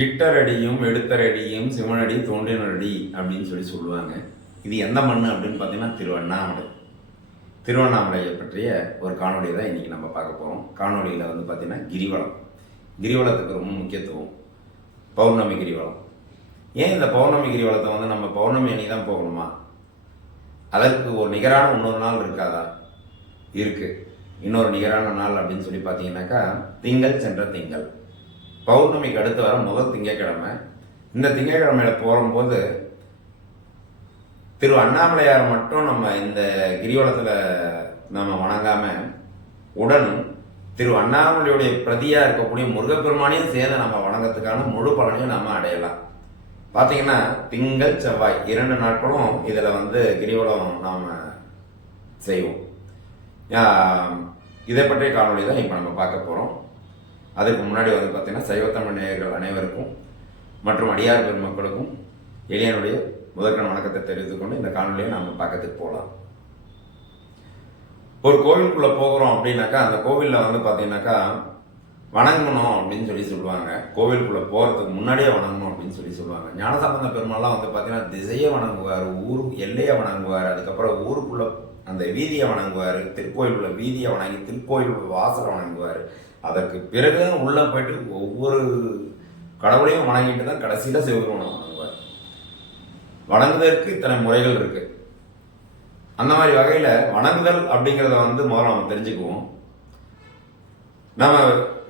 திட்டரடியும் எடுத்தரடியும் சிவனடி தோன்றினரடி அப்படின்னு சொல்லுவாங்க. இது எந்த மண் அப்படின்னு பார்த்தீங்கன்னா திருவண்ணாமலை. திருவண்ணாமலையை பற்றிய ஒரு காணொலி தான் இன்றைக்கி நம்ம பார்க்க போகிறோம். காணொலியில் வந்து பார்த்திங்கன்னா கிரிவலம். கிரிவலத்துக்கு ரொம்ப முக்கியத்துவம். பௌர்ணமி கிரிவலம். ஏன் இந்த பௌர்ணமி கிரிவலத்தை வந்து நம்ம பௌர்ணமி அணி தான் போகணுமா? அதற்கு ஒரு நிகரான இன்னொரு நாள் இருக்காதா? இருக்குது. இன்னொரு நிகரான நாள் அப்படின்னு சொல்லி பார்த்தீங்கன்னாக்கா திங்கள் சென்ற திங்கள். பௌர்ணமிக்கு அடுத்து வர முதல் திங்கக்கிழமை. இந்த திங்கக்கிழமையில் போகும்போது திரு அண்ணாமலையார் மட்டும் நம்ம இந்த கிரிவலத்தில் நம்ம வணங்காமல் உடன் திரு அண்ணாமலையுடைய பிரதியாக இருக்கக்கூடிய முருகப்பெருமானையும் சேர்ந்து நம்ம வணங்கத்துக்கான முழு பலனையும் நம்ம அடையலாம். பார்த்தீங்கன்னா திங்கள் செவ்வாய் 2 நாட்களும் இதில் வந்து கிரிவலம் நாம் செய்வோம். இதை பற்றிய காணொலி தான் இப்போ நம்ம பார்க்க போகிறோம். அதுக்கு முன்னாடி வந்து பார்த்தீங்கன்னா சைவத்தமிழ் நேயர்கள் அனைவருக்கும் மற்றும் அடியார் பெருமக்களுக்கும் எளியனுடைய முதற்கண் வணக்கத்தை தெரிவித்துக்கொண்டு இந்த காணொலியை நம்ம பார்க்கறதுக்கு போகலாம். ஒரு கோவிலுக்குள்ளே போகிறோம் அப்படின்னாக்கா அந்த கோவிலில் வந்து பார்த்தீங்கன்னாக்கா வணங்கணும் அப்படின்னு சொல்லுவாங்க. கோவிலுக்குள்ளே போகிறதுக்கு முன்னாடியே வணங்கணும் அப்படின்னு சொல்லுவாங்க. ஞானசம்பந்த பெருமாள்லாம் வந்து பார்த்தீங்கன்னா திசையை வணங்குவார், ஊர் எல்லையை வணங்குவார், அதுக்கப்புறம் ஊருக்குள்ளே அந்த வீதியை வணங்குவார், திருக்கோயில் உள்ள வீதியை வணங்கி திருக்கோயில் உள்ள வாசலை வணங்குவார். அதற்கு பிறகு உள்ளே போயிட்டு ஒவ்வொரு கடவுளையும் வணங்கிட்டு தான் கடைசியில் சிவபெருமானை வணங்குவார். வணங்குதற்கு இத்தனை முறைகள் இருக்கு. அந்த மாதிரி வகையில் வணங்குதல் அப்படிங்கிறத வந்து முதல்ல நம்ம தெரிஞ்சுக்குவோம். நம்ம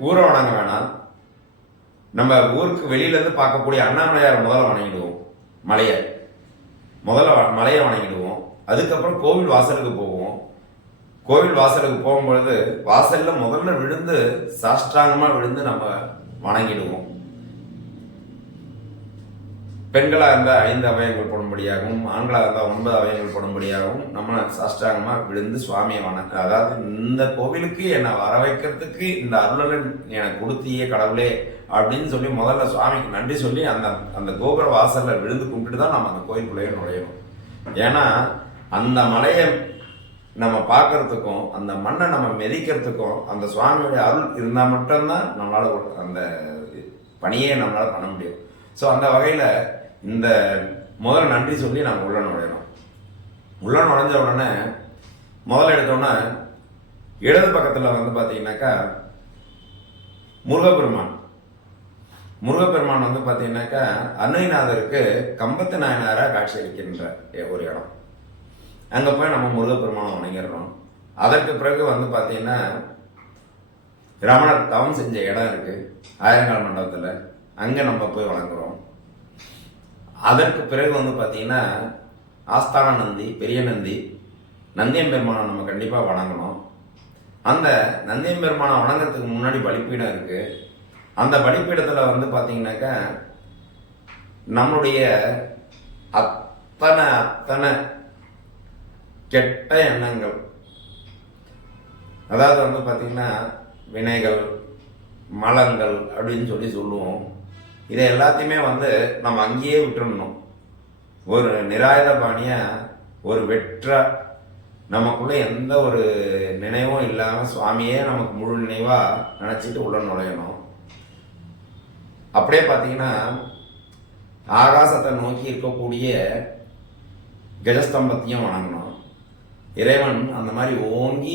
ஊரை வணங்க வேணாம். நம்ம ஊருக்கு வெளியிலேருந்து பார்க்கக்கூடிய அண்ணாமலையார் முதல்ல வணங்கிடுவோம். மலையை வணங்கிடுவோம். அதுக்கப்புறம் கோவில் வாசலுக்கு போவோம். கோவில் வாசலுக்கு போகும்பொழுது வாசலில் முதல்ல விழுந்து சாஷ்டாங்கமாக விழுந்து நம்ம வணங்கிடுவோம். பெண்களாக இருந்தால் 5 அவயங்கள் போடும்படியாகவும், ஆண்களாக இருந்தால் 9 அவயங்கள் போடும்படியாகவும் நம்ம சாஷ்டாங்கமாக விழுந்து சுவாமியை அதாவது இந்த கோவிலுக்கு என்னை வர வைக்கிறதுக்கு இந்த அருளன் எனக்கு கொடுத்தியே கடவுளே அப்படின்னு சொல்லி முதல்ல சுவாமிக்கு நன்றி சொல்லி அந்த கோபுர வாசலில் விழுந்து கும்பிட்டு தான் நம்ம அந்த கோயிலுக்குள்ளேயே நுழையணும். ஏன்னா அந்த மலையை நம்ம பார்க்கறதுக்கும் அந்த மண்ணை நம்ம மிதிக்கிறதுக்கும் அந்த சுவாமியுடைய அருள் இருந்தால் மட்டும்தான் நம்மளால் அந்த பணியே நம்மளால் பண்ண முடியும். ஸோ அந்த வகையில் இந்த முதல் நன்றி சொல்லி நம்ம உள்ள நுழையணும். உள்ள நுழைஞ்ச உடனே முதல்ல எடுத்தோடனே இடது பக்கத்தில் வந்து பார்த்தீங்கன்னாக்கா முருகப்பெருமான் வந்து பார்த்தீங்கன்னாக்கா அன்னைநாதருக்கு கம்பத்து நாயனாராக காட்சி அளிக்கின்ற ஒரு இடம். அங்கே போய் நம்ம முருகப்பெருமானை வணங்கிடுறோம். அதற்கு பிறகு வந்து பார்த்தீங்கன்னா ரமணர் தவம் செஞ்ச இடம் இருக்குது ஆயிரங்கால் மண்டபத்தில். அங்கே நம்ம போய் வணங்குறோம். அதற்கு பிறகு வந்து பார்த்தீங்கன்னா ஆஸ்தான நந்தி, பெரிய நந்தி, நந்தியம்பெருமானை நம்ம கண்டிப்பாக வணங்கணும். அந்த நந்தியம்பெருமானை வணங்குறதுக்கு முன்னாடி பலிப்பீடம் இருக்குது. அந்த பலிப்பீடத்தில் வந்து பார்த்தீங்கன்னாக்கா நம்மளுடைய அத்தனை கெட்ட எண்ணங்கள், அதாவது வந்து பார்த்தீங்கன்னா வினைகள், மலங்கள் அப்படின்னு சொல்லுவோம். இதை எல்லாத்தையுமே வந்து நம்ம அங்கேயே விட்டுடணும். ஒரு நிராயுத பாணியாக ஒரு வெற்ற நமக்குள்ளே எந்த ஒரு நினைவும் இல்லாமல் சுவாமியே நமக்கு முழு நினைவாக நினச்சிட்டு உள்ள நுழையணும். அப்படியே பார்த்தீங்கன்னா ஆகாசத்தை நோக்கி இருக்கக்கூடிய கஜஸ்தம்பத்தையும் வணங்கணும். இறைவன் அந்த மாதிரி ஓங்கி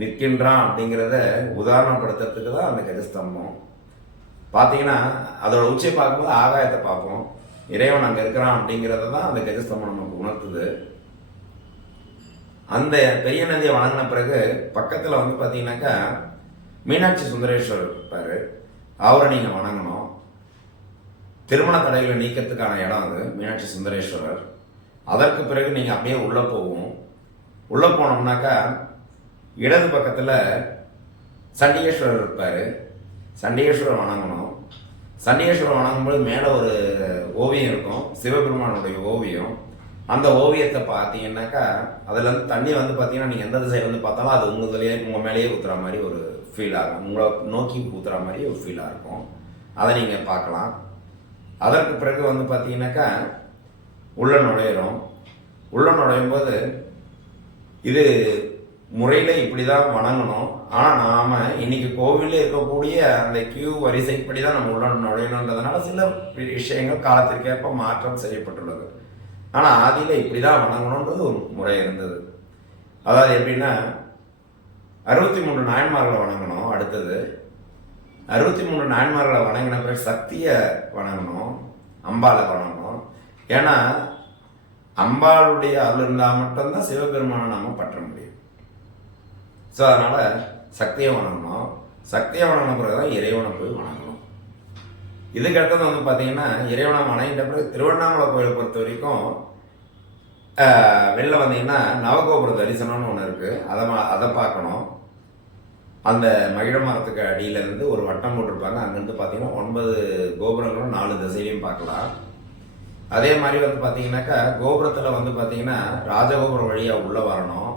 நிற்கின்றான் அப்படிங்கிறத உதாரணப்படுத்துறதுக்கு தான் அந்த கஜஸ்தம்பம். பார்த்தீங்கன்னா அதோட உச்சியை பார்க்கும்போது ஆகாயத்தை பார்ப்போம். இறைவன் அங்கே இருக்கிறான் அப்படிங்கிறத தான் அந்த கஜஸ்தம்பம் நமக்கு உணர்த்துது. அந்த பெரிய நதியை வணங்கின பிறகு பக்கத்தில் வந்து பார்த்தீங்கன்னாக்கா மீனாட்சி சுந்தரேஸ்வரர் இருப்பார். அவரை நீங்கள் வணங்கணும். திருமண தடைகளை நீக்கிறதுக்கான இடம் அது மீனாட்சி சுந்தரேஸ்வரர். அதற்கு பிறகு நீங்கள் அப்படியே உள்ளே போவோம். உள்ளே போனோம்னாக்கா இடது பக்கத்தில் சண்டிகேஸ்வரர் இருப்பார். சண்டிகேஸ்வரர் வணங்கணும். சண்டிகேஸ்வரர் வணங்கும்போது மேலே ஒரு ஓவியம் இருக்கும், சிவபெருமானுடைய ஓவியம். அந்த ஓவியத்தை பார்த்தீங்கன்னாக்கா அதுலேருந்து தண்ணி வந்து பார்த்தீங்கன்னா நீங்கள் எந்த திசையிலேருந்து பார்த்தாலும் அது உங்கள் மேலேயே ஊற்றுற மாதிரி ஒரு ஃபீல் ஆகும். உங்களை நோக்கி ஊற்றுற மாதிரி ஒரு ஃபீலாக இருக்கும். அதை நீங்கள் பார்க்கலாம். அதற்கு பிறகு வந்து பார்த்தீங்கன்னாக்கா உள்ள நுழையிறோம். உள்ள நுழையும் போது இது முறையில் இப்படி தான் வணங்கணும். ஆனால் நாம் இன்னைக்கு கோவிலில் இருக்கக்கூடிய அந்த கியூ வரிசைப்படி தான் நம்ம உள்ள நுழையணுன்றதுனால சில விஷயங்கள் காலத்திற்கேற்ப மாற்றம் செய்யப்பட்டுள்ளது. ஆனால் ஆதியில் இப்படி தான் வணங்கணுன்றது ஒரு முறை இருந்தது. அதாவது எப்படின்னா 63 நாயன்மார்களை வணங்கணும். அடுத்தது 63 நாயன்மார்களை வணங்கின பிறகு சக்தியை வணங்கணும், அம்பாளை வணங்கணும். ஏன்னா அம்பாளுடைய அருள் இருந்தால் மட்டும்தான் சிவபெருமானை நாம பற்ற முடியும். ஸோ அதனால் சக்தியை வணங்கணும். சக்தியை வணங்கின பிறகு தான் இறைவனை போய் வணங்கணும். இதுக்கு அடுத்தது வந்து பார்த்தீங்கன்னா இறைவனை வணங்கிட்ட பிறகு திருவண்ணாமலை கோயிலை பொறுத்த வரைக்கும் வெளில வந்தீங்கன்னா நவகோபுர தரிசனம்னு ஒன்று இருக்குது. அதை பார்க்கணும். அந்த மகிழ மரத்துக்கு அடியிலேருந்து ஒரு வட்டம் போட்டிருப்பாங்க. அங்கேருந்து பார்த்தீங்கன்னா 9 கோபுரங்களும் 4 திசையிலையும் பார்க்கலாம். அதே மாதிரி வந்து பார்த்தீங்கன்னாக்கா கோபுரத்தில் வந்து பார்த்தீங்கன்னா ராஜகோபுரம் வழியாக உள்ளே வரணும்.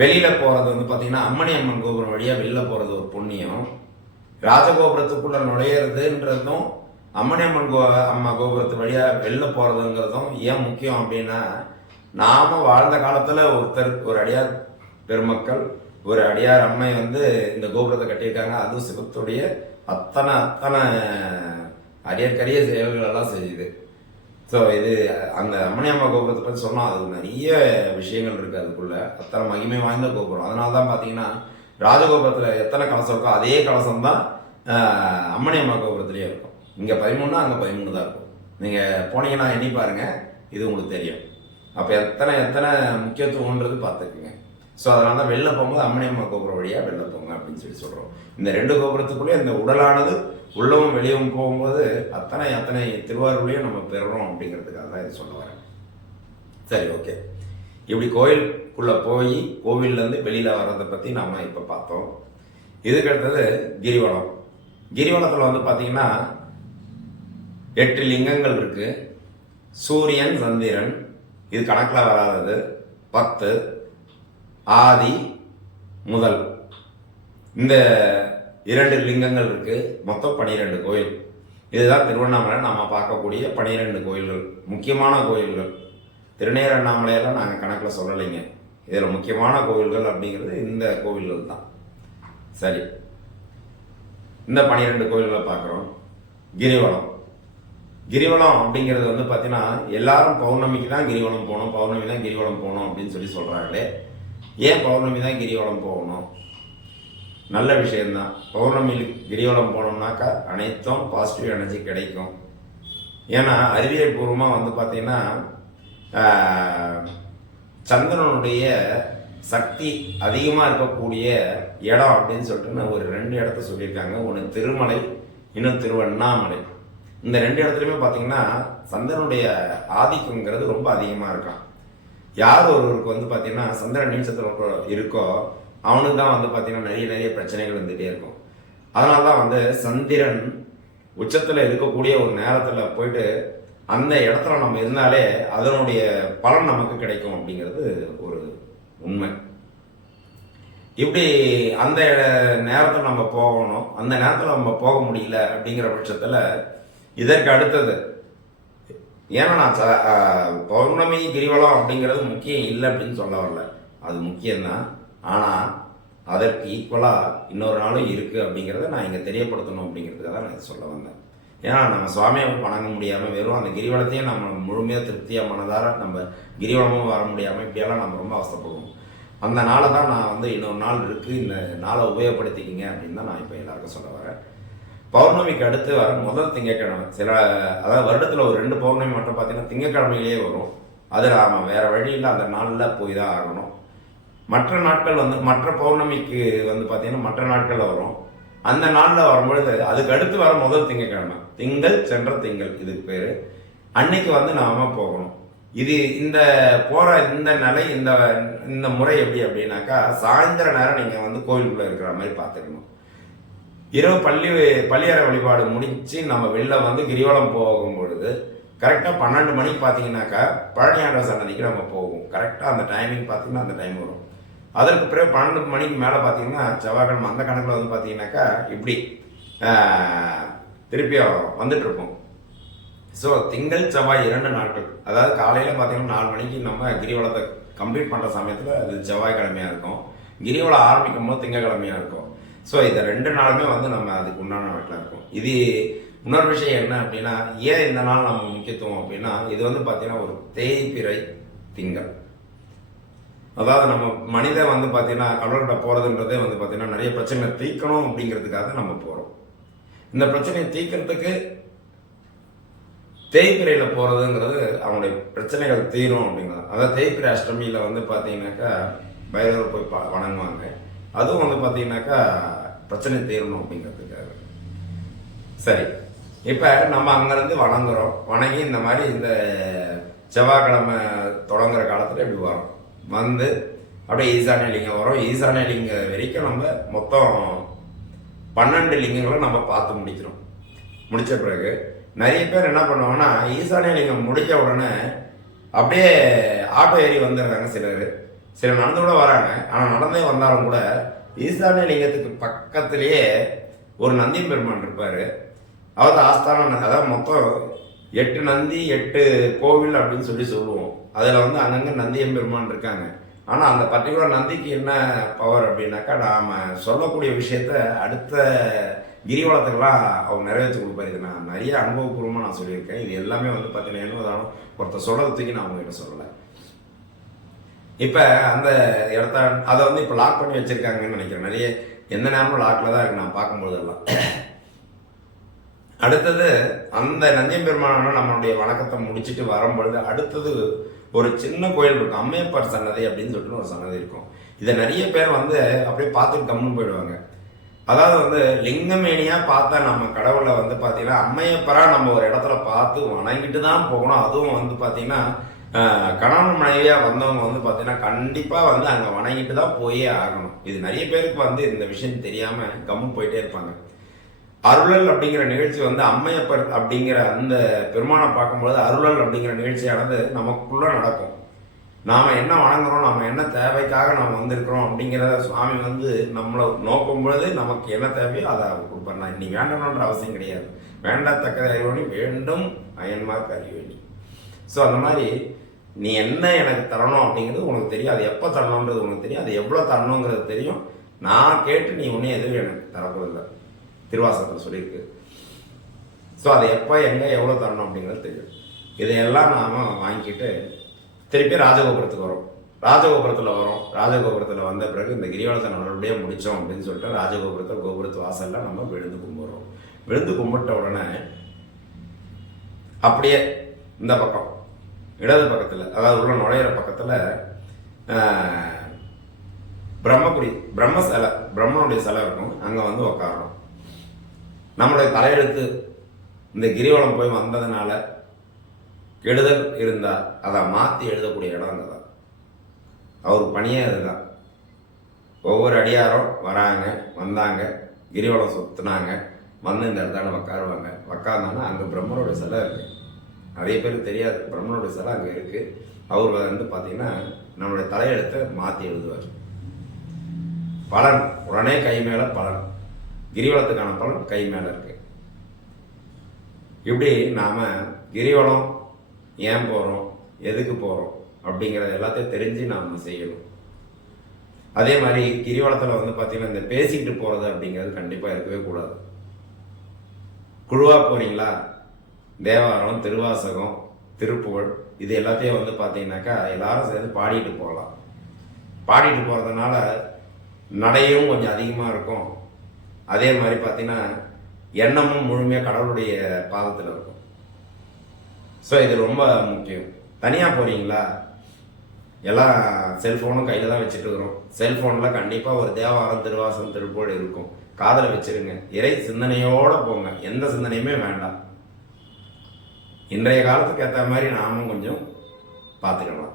வெளியில் போகிறது வந்து பார்த்தீங்கன்னா அம்மணி அம்மன் கோபுரம் வழியாக வெளில போகிறது ஒரு புண்ணியம். ராஜகோபுரத்துக்குள்ளே நுழையிறதுன்றதும் அம்மணி அம்மன் அம்மா கோபுரத்து வழியாக வெளில போகிறதுங்கிறதும் ஏன் முக்கியம் அப்படின்னா, நாம் வாழ்ந்த காலத்தில் ஒரு அடியார் பெருமக்கள், ஒரு அடியார் அம்மை வந்து இந்த கோபுரத்தை கட்டியிருக்காங்க. அதுவும் சிவத்துடைய அத்தனை அரியற்கரிய செயல்களெல்லாம் செய்யுது. ஸோ இது அந்த அம்மணி அம்மா கோபுரத்தை பற்றி சொன்னால் அது நிறைய விஷயங்கள் இருக்குது. அதுக்குள்ளே அத்தனை மகிமை வாய்ந்த கோபுரம். அதனால தான் பார்த்தீங்கன்னா ராஜகோபுரத்தில் எத்தனை கலசம் இருக்கோ அதே கலசம் தான் அம்மணி அம்மா கோபுரத்துலேயே இருக்கும். இங்கே 13 அங்கே 13 தான் இருக்கும். நீங்கள் போனீங்கன்னா எண்ணி பாருங்கள், இது உங்களுக்கு தெரியும். அப்போ எத்தனை முக்கியத்துவன்றது பார்த்துக்குங்க. ஸோ அதனால தான் வெளில போகும்போது அம்மணி அம்மா கோபுரம் வழியாக வெளில போங்க அப்படின்னு சொல்கிறோம். இந்த 2 கோபுரத்துக்குள்ளேயே இந்த உடலானது உள்ளவும் வெளியவும் போகும்போது அத்தனை திருவாரூரையும் நம்ம பெறுறோம் அப்படிங்கிறதுக்காக தான் இது சொல்ல வரேன். சரி, ஓகே. இப்படி கோயிலுக்குள்ளே போய் கோவில்லேருந்து வெளியில் வர்றதை பற்றி நாம் இப்போ பார்த்தோம். இதுக்கு அடுத்தது கிரிவலம். கிரிவலத்தில் வந்து பார்த்தீங்கன்னா 8 லிங்கங்கள் இருக்குது. சூரியன், சந்திரன், இது கணக்கில் வராதது 10, ஆதி, முதல், இந்த 2 லிங்கங்கள் இருக்குது. மொத்தம் 12 கோயில். இதுதான் திருவண்ணாமலை நாம் பார்க்கக்கூடிய 12 கோயில்கள், முக்கியமான கோயில்கள். திருநேர் அண்ணாமலையெல்லாம் நாங்கள் கணக்கில் சொல்லலைங்க. இதில் முக்கியமான கோயில்கள் அப்படிங்கிறது இந்த கோவில்கள் தான். சரி, இந்த 12 கோயில்களை பார்க்குறோம். கிரிவலம் அப்படிங்கிறது வந்து பார்த்தீங்கன்னா எல்லாரும் பௌர்ணமிக்கு தான் கிரிவலம் போகணும், பௌர்ணமி தான் கிரிவலம் போகணும் அப்படின்னு சொல்கிறாங்களே. ஏன் பௌர்ணமி தான் கிரிவலம் போகணும்? நல்ல விஷயம்தான். பௌர்ணமியில் கிரிவலம் போனோம்னாக்கா அனைத்தும் பாசிட்டிவ் எனர்ஜி கிடைக்கும். ஏன்னா அறிவியல் பூர்வமாக வந்து பார்த்தீங்கன்னா சந்திரனுடைய சக்தி அதிகமாக இருக்கக்கூடிய இடம் அப்படின்னு சொல்லிட்டு ஒரு 2 இடத்த சொல்லியிருக்காங்க. ஒன்று திருமலை, இன்னும் திருவண்ணாமலை. இந்த 2 இடத்துலையுமே பார்த்தீங்கன்னா சந்திரனுடைய ஆதிக்கங்கிறது ரொம்ப அதிகமாக இருக்கான். யார் ஒருவருக்கு வந்து பார்த்தீங்கன்னா சந்திரன் நீச்சத்தில் இருக்கோ அவனுக்கு தான் வந்து பார்த்தீங்கன்னா நிறைய பிரச்சனைகள் வந்துகிட்டே இருக்கும். அதனால தான் வந்து சந்திரன் உச்சத்தில் இருக்கக்கூடிய ஒரு நேரத்தில் போயிட்டு அந்த இடத்துல நம்ம இருந்தாலே அதனுடைய பலன் நமக்கு கிடைக்கும் அப்படிங்கிறது ஒரு உண்மை. இப்படி அந்த நேரத்தில் நம்ம போகணும். அந்த நேரத்தில் நம்ம போக முடியல அப்படிங்கிற பட்சத்தில் இதற்கு அடுத்தது, ஏன்னா நான் பௌர்ணமி கிரிவலம் அப்படிங்கிறது முக்கியம் இல்லை அப்படின்னு சொல்ல வரல, அது முக்கியம்தான். ஆனால் அதற்கு ஈக்குவலாக இன்னொரு நாளும் இருக்குது அப்படிங்கிறத நான் இங்கே தெரியப்படுத்தணும் அப்படிங்கிறதுக்காக தான் நான் சொல்ல வந்தேன். ஏன்னா நம்ம சுவாமியை வணங்க முடியாமல் வெறும் அந்த கிரிவலத்தையும் நம்ம முழுமையாக திருப்தியாக மனதார நம்ம கிரிவலமும் வர முடியாமல் இப்படியெல்லாம் நம்ம ரொம்ப அவசரப்படுவோம். அந்த நாளை தான் நான் வந்து இன்னொரு நாள் இருக்குது, இந்த நாளை உபயோகப்படுத்திக்கிங்க அப்படின்னு தான் நான் இப்போ எல்லாருக்கும் சொல்ல வரேன். பௌர்ணமிக்கு அடுத்து வர முதல் திங்கட்கிழமை, அதாவது வருடத்தில் ஒரு 2 பௌர்ணமி மட்டும் பார்த்தீங்கன்னா திங்கட்கிழமையிலேயே வரும். அது நாம் வேறு வழியில் அந்த நாளில் போய் தான் ஆகணும். மற்ற நாட்கள் வந்து மற்ற பௌர்ணமிக்கு வந்து பார்த்தீங்கன்னா மற்ற நாட்களில் வரும். அந்த நாளில் வரும்பொழுது அதுக்கு அடுத்து வர முதல் திங்கட்கிழமை, திங்கள் சென்ற திங்கள் இதுக்கு பேர், அன்னைக்கு வந்து நாம் போகணும். இது இந்த போகிற இந்த நிலை இந்த முறை எப்படி அப்படின்னாக்கா சாயந்தர நேரம் நீங்கள் வந்து கோயிலுக்குள்ளே இருக்கிற மாதிரி பார்த்துக்கணும். இரவு பள்ளியறை வழிபாடு முடிச்சு நம்ம வெளில வந்து கிரிவலம் போகும் பொழுது கரெக்டாக 12 மணிக்கு பார்த்தீங்கன்னாக்கா பழனியாண்டவர் சன்னதிக்கு நம்ம போவோம். கரெக்டாக அந்த டைமிங் பார்த்தீங்கன்னா அந்த டைம் வரும். அதற்கு பிறகு 12 மணிக்கு மேலே பார்த்தீங்கன்னா செவ்வாய்க்கிழமை அந்த கணக்கில் வந்து பார்த்தீங்கன்னாக்கா இப்படி திருப்பி வந்துட்டு இருப்போம். ஸோ திங்கள் செவ்வாய் 2 நாட்கள், அதாவது காலையில் பார்த்தீங்கன்னா 4 மணிக்கு நம்ம கிரிவலத்தை கம்ப்ளீட் பண்ணுற சமயத்தில் அது செவ்வாய்க்கிழமையாக இருக்கும். கிரிவலம் ஆரம்பிக்கும் போது திங்கக்கிழமையாக இருக்கும். ஸோ இந்த 2 நாளுமே வந்து நம்ம அதுக்கு உண்டான நாட்டில் இருக்கும். இது இன்னொரு விஷயம் என்ன அப்படின்னா, ஏன் இந்த நாள் நம்ம முக்கியத்துவம் அப்படின்னா, இது வந்து பார்த்தீங்கன்னா ஒரு தேய்பிறை திங்கள். அதாவது நம்ம மனிதன் வந்து பார்த்தீங்கன்னா கடவுள்கிட்ட போகிறதுன்றதே வந்து பார்த்தீங்கன்னா நிறைய பிரச்சனைகளை தீர்க்கணும் அப்படிங்கிறதுக்காக நம்ம போகிறோம். இந்த பிரச்சனையை தீர்க்கறதுக்கு தேய்பிரையில் போகிறதுங்கிறது அவனுடைய பிரச்சனைகள் தீரும் அப்படிங்கிறது. அதாவது தேய்பிரை அஷ்டமியில் வந்து பார்த்தீங்கன்னாக்கா பைரவர் போய் வணங்குவாங்க. அதுவும் வந்து பார்த்தீங்கன்னாக்கா பிரச்சனை தீரணும் அப்படிங்கிறதுக்காக. சரி, இப்போ நம்ம அங்கேருந்து வணங்குறோம். வணங்கி இந்த மாதிரி இந்த செவ்வாய்க்கிழமை தொடங்குற காலத்தில் இப்படி வரோம். வந்து அப்படியே ஈசானிய லிங்கம் வரும். ஈசானிய லிங்கம் வரைக்கும் நம்ம மொத்தம் 12 லிங்கங்களை நம்ம பார்த்து முடிக்கிறோம். முடித்த பிறகு நிறைய பேர் என்ன பண்ணுவாங்கன்னா, ஈசானிய லிங்கம் முடிஞ்ச உடனே அப்படியே ஆட்டோ ஏறி வந்துடுறாங்க. சிலர் நடந்து கூட வராங்க. ஆனால் நடந்தே வந்தாலும் கூட ஈசானிய லிங்கத்துக்கு பக்கத்திலேயே ஒரு நந்தியம் பெருமான் இருப்பார். அவர் ஆஸ்தான, அதாவது மொத்தம் 8 நந்தி 8 கோவில் அப்படின்னு சொல்லுவோம். அதில் வந்து அங்கங்கே நந்தியம் பெருமான் இருக்காங்க. ஆனால் அந்த பர்டிகுலர் நந்திக்கு என்ன பவர் அப்படின்னாக்கா, நாம் சொல்லக்கூடிய விஷயத்த அடுத்த கிரிவலத்துக்கெல்லாம் அவர் நிறைவேற்றி கொடுப்பாரு. இது நான் நிறைய அனுபவபூர்வமாக நான் சொல்லியிருக்கேன். இது எல்லாமே வந்து பார்த்தீங்கன்னா என்னதாலும் ஒருத்தர் சொல்கிறதுக்கு நான் அவங்ககிட்ட சொல்லலை. இப்போ அந்த இடத்த அதை வந்து இப்போ லாக் பண்ணி வச்சுருக்காங்கன்னு நினைக்கிறேன். நிறைய எந்த நேரமும் லாக்கில் தான் இருக்கு நான் பார்க்கும்போதெல்லாம். அடுத்தது அந்த நந்தியம் பெருமானோட நம்மளுடைய வணக்கத்தை முடிச்சுட்டு வரும்பொழுது அடுத்தது ஒரு சின்ன கோயில் இருக்கும். அம்மையப்பர் சன்னதி அப்படின்னு சொல்லிட்டு ஒரு சன்னதி இருக்கும். இதை நிறைய பேர் வந்து அப்படியே பார்த்துட்டு கம்முன்னு போயிடுவாங்க. அதாவது வந்து லிங்கமேனியாக பார்த்தா நம்ம கடவுளை வந்து பார்த்தீங்கன்னா அம்மையப்பராக நம்ம ஒரு இடத்துல பார்த்து வணங்கிட்டு தான் போகணும். அதுவும் வந்து பார்த்தீங்கன்னா கணவன் மனைவியாக வந்தவங்க வந்து பார்த்தீங்கன்னா கண்டிப்பாக வந்து அங்கே வணங்கிட்டு தான் போயே ஆகணும். இது நிறைய பேருக்கு வந்து இந்த விஷயம் தெரியாமல் கம்முன்னு போயிட்டே இருப்பாங்க. அருளல் அப்படிங்கிற நிகழ்ச்சி வந்து அம்மையப்பர் அப்படிங்கிற அந்த பெருமானை பார்க்கும்போது அருளல் அப்படிங்கிற நிகழ்ச்சியானது நமக்குள்ள நடக்கும். நாம் என்ன வணங்குறோம், நம்ம என்ன தேவைக்காக நாம் வந்திருக்கிறோம் அப்படிங்கிறத சுவாமி வந்து நம்மளை நோக்கும் பொழுது நமக்கு என்ன தேவையோ அதை அவர் கொடுப்பார். நான் நீ வேண்டணுன்ற அவசியம் கிடையாது. வேண்டாத்தக்க அறிவோனி வேண்டும் அயன்மார்க்கு அறிவோனி. ஸோ அந்த மாதிரி நீ என்ன எனக்கு தரணும் அப்படிங்கிறது உனக்கு தெரியும். அது எப்போ தரணுன்றது உனக்கு தெரியும். அது எவ்வளோ தரணுங்கிறது தெரியும். நான் கேட்டு நீ ஒன்றும் எதுவும் எனக்கு தரப்போதில்லை. திருவாசகத்தில் சொல்லியிருக்கு. ஸோ அதை எப்போ எங்கே எவ்வளோ தரணும் அப்படிங்கிறது தெரியும். இதையெல்லாம் நாம் வாங்கிக்கிட்டு திருப்பி ராஜகோபுரத்துக்கு வரோம். ராஜகோபுரத்தில் வந்த பிறகு இந்த கிரிவலத்தை நல்லபடியாக முடித்தோம் அப்படின்னு சொல்லிட்டு கோபுரத்து வாசலில் நம்ம விழுந்து கும்பிட்றோம். விழுந்து கும்பிட்ட உடனே அப்படியே இந்த பக்கம் இடது பக்கத்தில், அதாவது உள்ள நுழையிற பக்கத்தில் பிரம்மனுடைய சிலை இருக்கும். அங்கே வந்து உக்காரணும். நம்மளுடைய தலையெழுத்து இந்த கிரிவலம் போய் வந்ததுனால கெடுதல் இருந்தால் அதை மாற்றி எழுதக்கூடிய இடம் அங்கே தான். அவர் பணியே அதுதான். ஒவ்வொரு அடியாரும் வந்தாங்க கிரிவலம் சுற்றினாங்க, வந்து இந்த இடத்தான உக்காருவாங்க. உக்காந்தாங்கன்னா அங்கே பிரம்மனுடைய சிலை இருக்குது. நிறைய பேருக்கு தெரியாது, பிரம்மனுடைய சிலை அங்கே இருக்குது. அவர் வந்து பார்த்தீங்கன்னா நம்மளுடைய தலையெழுத்தை மாற்றி எழுதுவார். பலன் உடனே கை மேலே பலன், கிரிவலத்துக்கான பலன் கை மேலே இருக்கு. இப்படி நாம் கிரிவலம் ஏன் போகிறோம், எதுக்கு போகிறோம் அப்படிங்கிறத எல்லாத்தையும் தெரிஞ்சு நாம் செய்யணும். அதே மாதிரி கிரிவலத்தில் வந்து பார்த்தீங்கன்னா இந்த பேசிக்கிட்டு போகிறது அப்படிங்கிறது கண்டிப்பாக இருக்கவே கூடாது. குழுவாக போகிறீங்களா, தேவாரம், திருவாசகம், திருப்புகழ் இது எல்லாத்தையும் வந்து பார்த்தீங்கன்னாக்கா எல்லாரும் சேர்ந்து பாடிட்டு போகலாம். பாடிட்டு போகிறதுனால நடையும் கொஞ்சம் அதிகமாக இருக்கும். அதே மாதிரி பார்த்தீங்கன்னா எண்ணமும் முழுமையாக கடவுளுடைய பாதத்தில் இருக்கும். ஸோ இது ரொம்ப முக்கியம். தனியாக போகிறீங்களா, எல்லாம் செல்ஃபோனும் கையில் தான் வச்சுட்டு இருக்கிறோம். செல்ஃபோனில் கண்டிப்பாக ஒரு தேவாரம், திருவாசகம், திருப்புகழ் இருக்கும். காதில் வச்சுருங்க. இறை சிந்தனையோடு போங்க. எந்த சிந்தனையுமே வேண்டாம். இன்றைய காலத்துக்கு ஏற்ற மாதிரி நாமும் கொஞ்சம் பார்த்துக்கலாம்.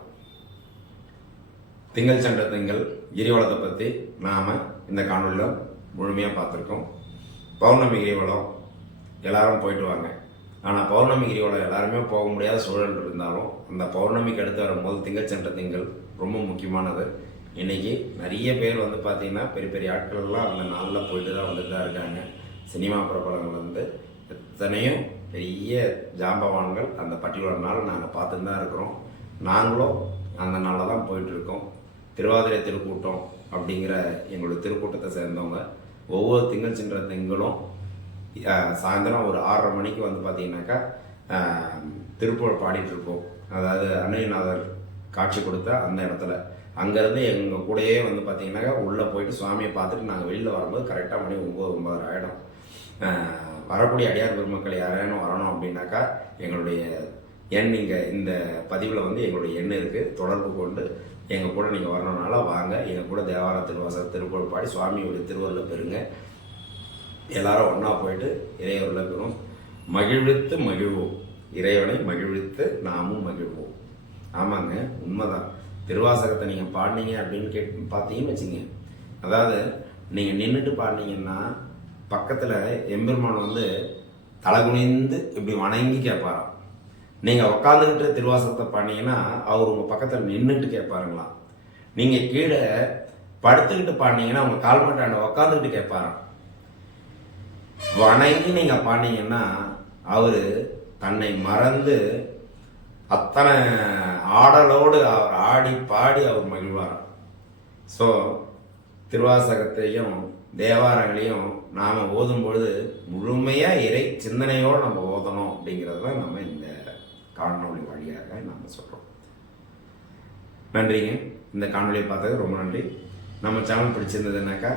திங்கள் சென்ற திங்கள் கிரிவலத்தை பற்றி நாம் இந்த காணொலியில் முழுமையாக பார்த்துருக்கோம். பௌர்ணமி கிரிவலம் எல்லாரும் போயிட்டு வாங்க. ஆனால் பௌர்ணமி கிரிவலம் எல்லாருமே போக முடியாத சூழல் இருந்தாலும் அந்த பௌர்ணமிக்கு அடுத்து வரும்போது திங்கள் சென்ற திங்கள் ரொம்ப முக்கியமானது. இன்றைக்கி நிறைய பேர் வந்து பார்த்திங்கன்னா பெரிய பெரிய ஆட்கள்லாம் அந்த நாளில் போயிட்டு தான் வந்துட்டு தான் இருக்காங்க. சினிமா பிரபலங்கள் வந்து எத்தனையும் பெரிய ஜாம்பவான்கள் அந்த பர்டிகுலர் நாள் நாங்கள் பார்த்துட்டு தான் இருக்கிறோம். நாங்களும் அந்த நாளில் தான் போயிட்டுருக்கோம். திருவாதிரை திருக்கூட்டம் அப்படிங்கிற எங்களுடைய திருக்கூட்டத்தை சேர்ந்தவங்க ஒவ்வொரு திங்கள் சென்ற திங்களும் சாயந்தரம் ஒரு 6:30 மணிக்கு வந்து பார்த்தீங்கன்னாக்கா திருப்புகழ் பாடிட்டுருப்போம். அதாவது அன்னையநாதர் காட்சி கொடுத்த அந்த இடத்துல அங்கேருந்து எங்கள் கூடயே வந்து பார்த்தீங்கன்னாக்கா உள்ளே போயிட்டு சுவாமியை பார்த்துட்டு நாங்கள் வெளியில் வரும்போது கரெக்டாக மணி 9-9:30 ஆகிடும். வரக்கூடிய அடியார் பெருமக்கள் யாரேனும் வரணும் அப்படின்னாக்கா எங்களுடைய எண் இங்கே இந்த பதிவில் வந்து எங்களுடைய எண் இருக்குது. தொடர்பு கொண்டு எங்கள் கூட நீங்கள் வரணுனால வாங்க. எங்கள் கூட தேவார திருவாசக திருப்புகழ் பாடி சுவாமியுடைய திருவருளை பெறுங்க. எல்லாரும் ஒன்றா போயிட்டு இறைவருளை பெறும். மகிழ்வித்து மகிழ்வோம். இறைவனை மகிழ்வித்து நாமும் மகிழ்வோம். ஆமாங்க, உண்மைதான். திருவாசகத்தை நீங்கள் பாடினீங்க அப்படின்னு பார்த்தீங்கன்னு வச்சுங்க, அதாவது நீங்கள் நின்றுட்டு பாடினீங்கன்னா பக்கத்தில் எம்பெருமான் வந்து தலைகுனிந்து இப்படி வணங்கி கேட்பாராம். நீங்கள் உட்காந்துக்கிட்டு திருவாசகத்தை பாடினீங்கன்னா அவர் உங்கள் பக்கத்தில் நின்றுட்டு கேட்பாருங்களாம். நீங்கள் கீழே படுத்துக்கிட்டு பாடினீங்கன்னா உங்கள் கால்மட்டாண்ட உட்காந்துக்கிட்டு கேட்பாராம். வணங்கி நீங்கள் பாடினீங்கன்னா அவர் தன்னை மறந்து அத்தனை ஆடலோடு அவர் ஆடி பாடி அவர் மகிழ்வாராம். ஸோ திருவாசகத்தையும் தேவாரங்களையும் நாம் ஓதும் பொழுது முழுமையாக இறை சிந்தனையோடு நம்ம ஓதணும் அப்படிங்கிறது தான் நம்ம இந்த காணொளி வழியாக நம்ம சொல்கிறோம். நன்றிங்க. இந்த காணொலியை பார்த்தது ரொம்ப நன்றி. நம்ம சேனல் பிடிச்சிருந்ததுனாக்கா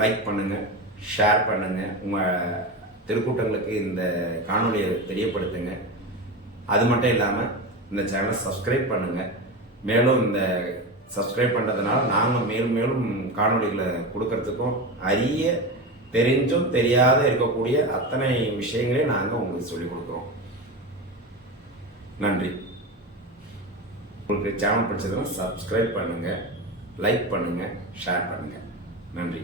லைக் பண்ணுங்கள், ஷேர் பண்ணுங்கள், உங்கள் திருக்கூட்டங்களுக்கு இந்த காணொலியை தெரியப்படுத்துங்க. அது மட்டும் இல்லாமல் இந்த சேனலை சப்ஸ்கிரைப் பண்ணுங்கள். மேலும் இந்த சப்ஸ்கிரைப் பண்ணுறதுனால நாங்கள் மேலும் மேலும் காணொலிகளை கொடுக்கறதுக்கும் அரிய தெரிஞ்சும் தெரியாத இருக்கக்கூடிய அத்தனை விஷயங்களையும் நாங்கள் உங்களுக்கு சொல்லிக் கொடுக்குறோம். நன்றி. உங்களுக்கு சேனல் பிடிச்சதுன்னா சப்ஸ்கிரைப் பண்ணுங்கள், லைக் பண்ணுங்கள், ஷேர் பண்ணுங்கள். நன்றி.